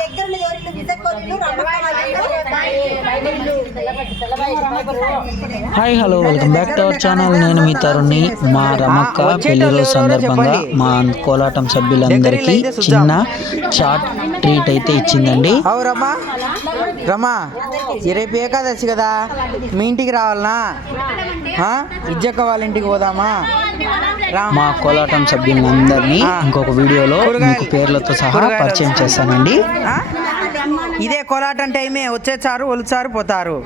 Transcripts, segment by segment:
దగ్గర ఎవరిల్లు hi hello welcome back to our channel. నేను మీ తరుణ్ని మా రమక్క. పెళ్ళి రోజు సందర్భంగా మా కోలాటం సభ్యులందరికీ చిన్న చాట్ ట్రీట్ అయితే ఇచ్చిందండి. అవు రమ్మా రమ్మా ఈ రేపు ఏకాదశి కదా. మీ ఇంటికి రావాలనా? ఇజ్జక్క వాళ్ళ ఇంటికి పోదామా? మా కోలాటం సభ్యులందరినీ ఇంకొక వీడియోలో మీకు పేర్లతో సహా పరిచయం చేస్తానండి? ఇదే కోలాటం టైమే వచ్చేసారు ఒలిచారు పోతారు.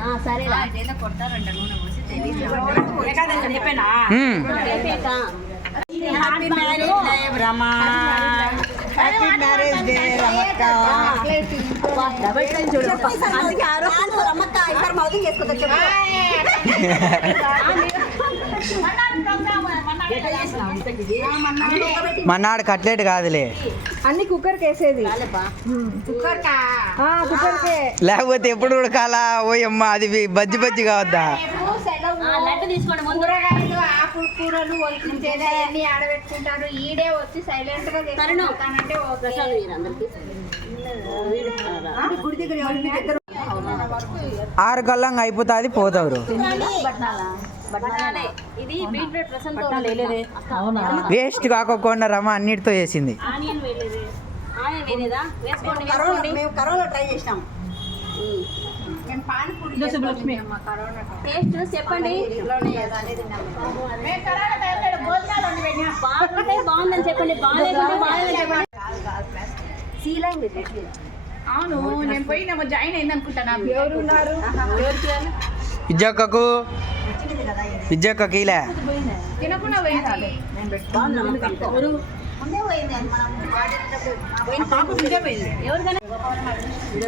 ఉమ్. Happy marriage day Rama happy marriage day రమక్క అందుకే ఆ రోజు రమక్క చేసుకుంటా చెప్పు. మన్నాడు కట్లెట్ కాదులే. అన్ని కుక్కర్ కేసేది కుక్కర్ కుక్కర్కే? లేకపోతే ఎప్పుడు ఉడకాలా? ఓయమ్మ అది బజ్జి బజ్జి కావద్దా? కూరలు అన్ని ఆడబెట్టుకుంటారు. ఈడే వచ్చి సైలెంట్గా గుడి దగ్గర ఆరు గల్లంగా అయిపోతుంది పోతారు. వేస్ట్ కాకోకుండా రమ అన్నిటితో వేసింది మేము కరోనా ట్రై చేసినాం టేస్ట్ చెప్పండి బాగుందని చెప్పండి బాగాలేదని చెప్పండి అవును నేను పోయినా జాయిన్ అయింది అనుకుంటాను ఎవరు ఉన్నారు ఇజ్జక్కకు ఇజ్జక్కకి ఇలా తినకుండా పోయింది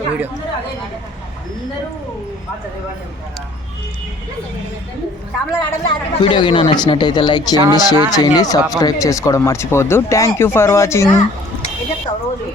వీడియో. కింద నచ్చినట్టయితే లైక్ చేయండి షేర్ చేయండి సబ్స్క్రైబ్ చేసుకోవడం మర్చిపోవద్దు. థ్యాంక్ యూ ఫర్ వాచింగ్ ఏం చెప్తావు రోజు